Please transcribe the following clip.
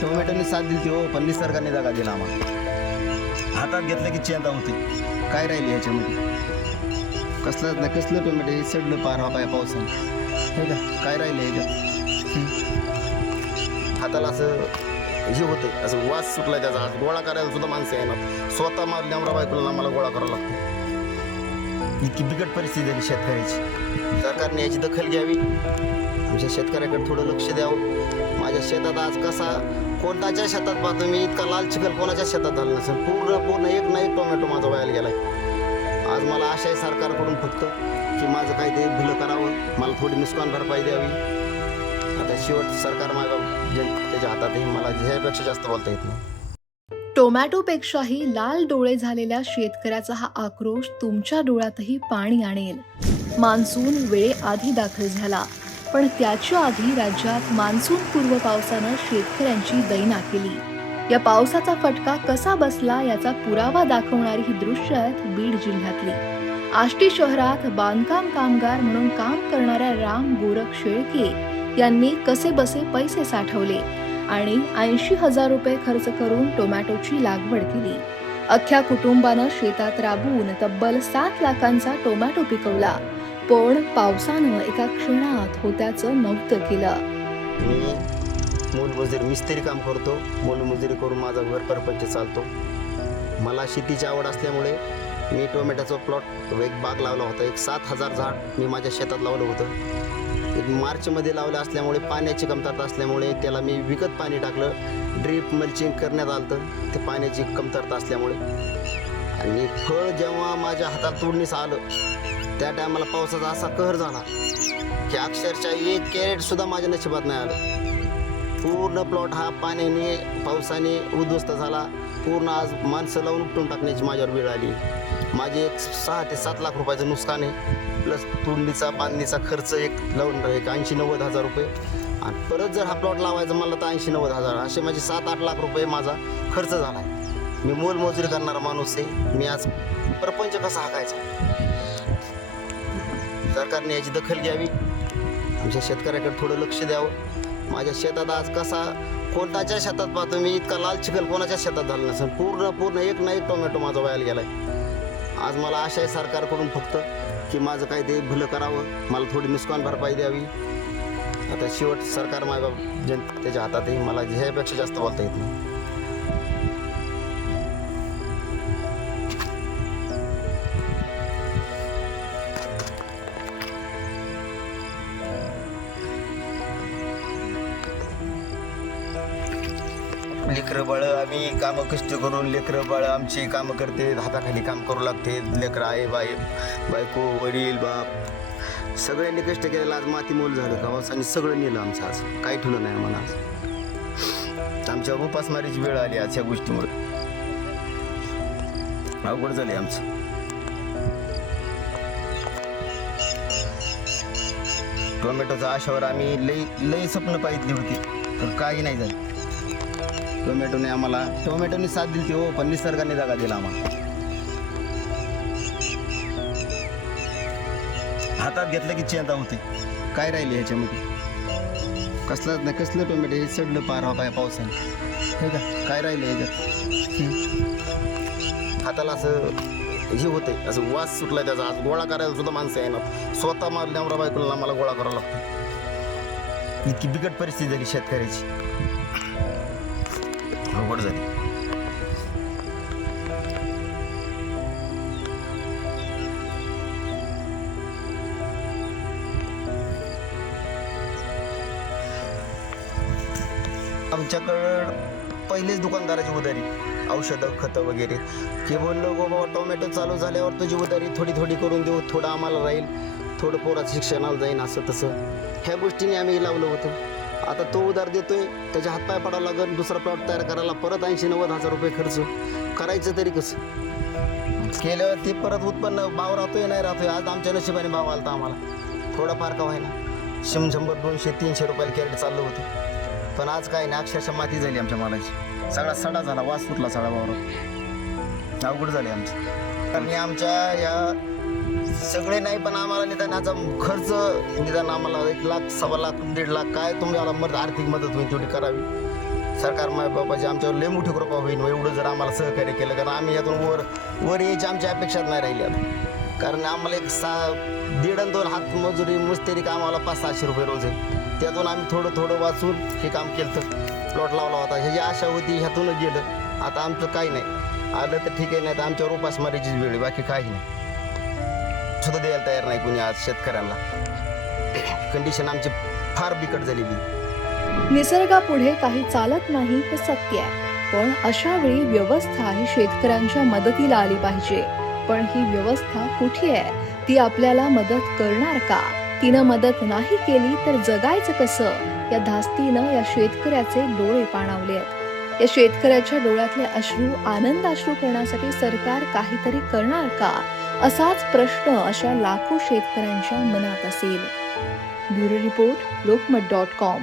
टोमॅटोने साथ दिली हो पण निसर्गाने जागा दिला आम्हाला. हातात घेतलं की चिंता होती. काय राहिली याच्यामध्ये? कसलंच नाही कसलं टोमॅटो? हे सडलं पार हा पाय पावसाने. हे का काय राहिलं याच्यात हं. हाताला असं हे होतं असं वास सुटला त्याचा. हात गोळा करायला सुद्धा माणसं येणार. स्वतः मारल्या नवरा बायकोला आम्हाला गोळा करावा लागतो. इतकी बिकट परिस्थिती झाली शेतकऱ्याची. सरकारने याची दखल घ्यावी. आमच्या शेतकऱ्याकडे थोडं लक्ष द्यावं. माझ्या शेतात आज कसा कोणताच्या शेतात पाहतो मी इतका लाल चिखल कोणाच्या शेतात झाला नसेल. पूर्ण पूर्ण एक ना एक टोमॅटो माझा व्हायला गेलाय. आज मला आशा आहे सरकारकडून फक्त की माझं काही ते करावं. मला थोडी नुकसान भरपाई द्यावी. आता शेवट सरकार माझ्या त्याच्या हातात आहे मला ह्यापेक्षा जास्त बोलता येत नाही. टोमॅटोपेक्षाही लाल डोळे झालेल्या शेतकऱ्याचा हा आक्रोश तुमच्या डोळ्यातही पाणी आणेल. मान्सून वेळेआधी दाखल झाला. पण त्याच्या आधी राज्यात मान्सून पूर्व पावसानं शेतकऱ्यांची दैना केली. या पावसाचा फटका कसा बसला याचा पुरावा दाखवणारी ही दृश्य आहेत बीड जिल्ह्यातली. आष्टी शहरात बांधकाम कामगार म्हणून काम करणाऱ्या राम गोरख शेळके यांनी कसे बसे पैसे साठवले आणि ऐंशी हजार रुपये खर्च करून टोमॅटोची लागवड केली. अख्ख्या कुटुंबानं शेतात राबवून तब्बल सात लाखांचा टोमॅटो पिकवला. पण पावसानं एका क्षणात होत्याचं नव्हतं केलं. मी मोलमजुरी मिस्त्री काम करतो मोलमजुरी करून माझा घर परपंच चालतो. मला शेतीची आवड असल्यामुळे मी टोमॅटोचा प्लॉट एक बाग लावला होता. एक सात हजार झाड मी माझ्या शेतात लावलं होतं. एक मार्चमध्ये लावलं असल्यामुळे पाण्याची कमतरता असल्यामुळे त्याला मी विकत पाणी टाकलं. ड्रीप मल्चिंग करण्यात आलं तर ते पाण्याची कमतरता असल्यामुळे. आणि फळ जेव्हा माझ्या हातात तोडणीस आलं त्या टायमाला पावसाचा असा कहर झाला की अक्षरशः एक कॅरेट सुद्धा माझ्या नशिबात नाही आलं. पूर्ण प्लॉट हा पाण्याने पावसाने उद्ध्वस्त झाला. पूर्ण आज माणसं लावून उपटून टाकण्याची माझ्यावर वेळ आली. माझे एक सहा ते सात लाख रुपयाचं नुकसान आहे. प्लस तुंडीचा बांधणीचा खर्च एक लावून एक ऐंशी नव्वद हजार रुपये. आणि परत जर हा प्लॉट लावायचा मला तर ऐंशी नव्वद हजार. असे माझे सात आठ लाख रुपये माझा खर्च झाला. आहे मी मोलमजुरी करणारा माणूस आहे. मी आज प्रपंच कसा हाकायचा? सरकारने याची दखल घ्यावी. आमच्या शेतकऱ्याकडे थोडं लक्ष द्यावं. माझ्या शेतात आज कसा कोणताच्या शेतात पाहतो मी इतका लाल चिखल कोणाच्या शेतात झाला नसेल. पूर्ण पूर्ण एक ना एक टोमॅटो माझा व्हायला गेलाय. आज मला आशा आहे सरकारकडून फक्त की माझं काही ते भलं करावं. मला थोडी नुकसान भरपाई द्यावी. आता शेवट सरकार माझ्या जनतेच्या हातात आहे मला ह्यापेक्षा जास्त बोलता येत नाही. लेकरं बाळ आम्ही कामं कष्ट करून लेकरं बाळ आमची कामं करते. हाताखाली काम करू लागते. लेकरं आहे बाई बायको वडील बाप. सगळ्यांनी कष्ट केलेलं आज माती मोल झालं गावासाने सगळं नेलं आमचं आज. काही ठेवलं नाही आम्हाला आज. आमच्या उपासमारीची वेळ आली आज या गोष्टीमुळे. अवघड झाले आमचं. टोमॅटोच्या आशावर आम्ही लई लई स्वप्न पाहितली होती. तर काही नाही झालं. टोमॅटोने आम्हाला टोमॅटोने साथ दिली हो पण निसर्गाने जागा दिला आम्हाला. हातात घेतलं की चिंता होते. काय राहिले ह्याच्यामध्ये? कसलंच नाही कसलं टोमॅटो? हे सडलं पार हो हा पाय पावसाने. हे का? काय राहिलं ह्याच्यात? हाताला असं हे होते असं वास सुटला त्याचा. आज गोळा करायला सुद्धा माणसं येणार स्वतः मारल्या बायकोला आम्हाला गोळा करावा लागतो. इतकी बिकट परिस्थिती झाली शेतकऱ्याची. अवघड झाली. आमच्याकडं पहिलेच दुकानदाराची उधारी औषधं खतं वगैरे. की बोललो बाबा टोमॅटो चालू झाल्यावर तुझी उधारी थोडी थोडी करून देऊ थोडं आम्हाला राहील थोडं पोराचं शिक्षणाला जाईन असं तसं. ह्या गोष्टीने आम्ही लावलं होतं. आता तो उधार देतोय त्याच्या हातपाय पडावं लागेल दुसरा प्लॉट तयार करायला परत ऐंशी नव्वद हजार रुपये खर्च. करायचं तरी कसं? केलं ते परत उत्पन्न भाव राहतोय नाही राहतोय आज आमच्या नशिबाने भाव आलता आम्हाला. थोडाफार का व्हायना. शं शंभर दोनशे तीनशे रुपयाला कॅरेट चाललं होतं. पण आज काय नाही अक्षरशः माती झाली आमच्या मालाची. सगळा सडा झाला वास फुटला सडा वावर अवघड झाले आमची. आणि आमच्या या सगळे नाही पण आम्हाला निदान याचा खर्च निदान आम्हाला एक लाख सव्वा लाख दीड लाख काय तुम्हाला मदत आर्थिक मदत होईल तेवढी करावी. सरकार माय बाबाची आमच्यावर लय मोठी कृपा होईल एवढं जर आम्हाला सहकार्य केलं कारण आम्ही यातून वर वर यायची आमची अपेक्षा नाही राहिली आता. कारण आम्हाला एक सहा दीड आणि दोन हात मजुरी मुस्तेरी काम आम्हाला पाच सहाशे रुपये रोज आहे त्यातून आम्ही थोडं थोडं वाचून हे काम केलं तर प्लॉट लावला होता. ह्याची आशा होती ह्यातूनच गेलं. आता आमचं काही नाही. आलं तर ठीक आहे नाही तर आमच्यावर उपासमारीचीच वेळ आहे बाकी काही नाही. सुद्धा द्यायला तयार नाही कुणी आज शेतकऱ्यांना. कंडिशन आमची फार बिकट झालेली. निसर्गापुढे काही चालत नाही हे सत्य आहे. पण अशा वेळी व्यवस्था ही शेतकऱ्यांच्या मदतीला आली पाहिजे. पण ही व्यवस्था कुठे आहे? ती आपल्याला मदत करणार का? तिनं मदत नाही केली तर जगायचं कसं? या धास्तीनं या शेतकऱ्याचे डोळे पाणावले आहेत. या शेतकऱ्याच्या डोळ्यातले अश्रू आनंद अश्रू करण्यासाठी सरकार काहीतरी करणार का? असाच प्रश्न अशा लाखो शेतकऱ्यांच्या मनात असेल. Bureau report Lokmat dot com.